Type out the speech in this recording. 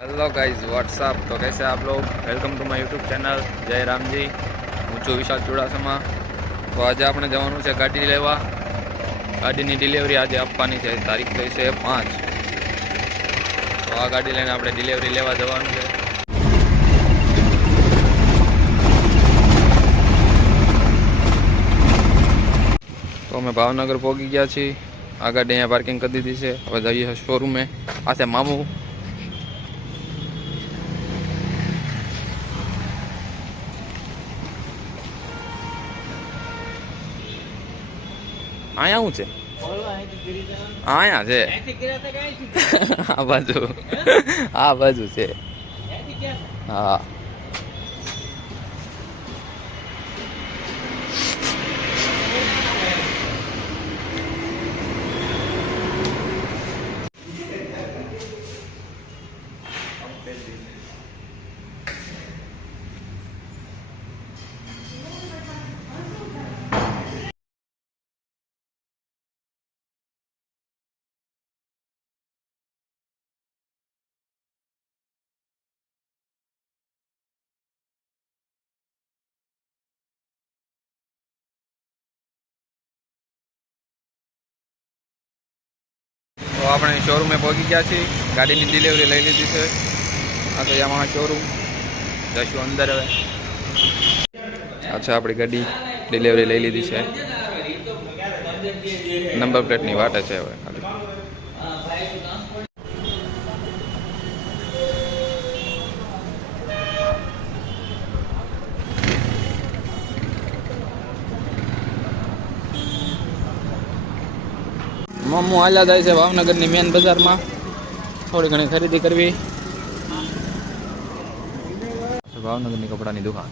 Hello guys what's up. तो कैसे आप लोग। Welcome to my YouTube channel Jai Ram जी। હું છું વિશાલ ચુડાસમા। તો આજે આપણે જવાનું છે ગાડી લેવા। ગાડીની ડિલિવરી આજે આપવાની છે। તારીખ થઈ છે 5। તો આ ગાડી લઈને આપણે ડિલિવરી લેવા જવાનું છે। તો અમે ભાવનગર પહોંચી ગયા છીએ। આ ગાડી અહીંયા પાર્કિંગ કરી દીધી છે। હવે જઈએ શોરૂમે। આ છે મામુ। આયા શું છે? આયા છે આ બાજુ આ બાજુ છે। હા તો આપણે શોરૂમે પહોંચી ગયા છીએ। ગાડીની ડિલિવરી લઈ લીધી છે। આ તો યામાહા શોરૂમ। જશું અંદર। હવે આ છે આપણી ગાડી, ડિલિવરી લઈ લીધી છે। નંબર પ્લેટની વાટે છે હવે ખાલી। મામુ હાલ્યા જાય છે ભાવનગરની મેન બજારમાં થોડી ઘણી ખરીદી કરવી। ભાવનગરની કપડાની દુકાન।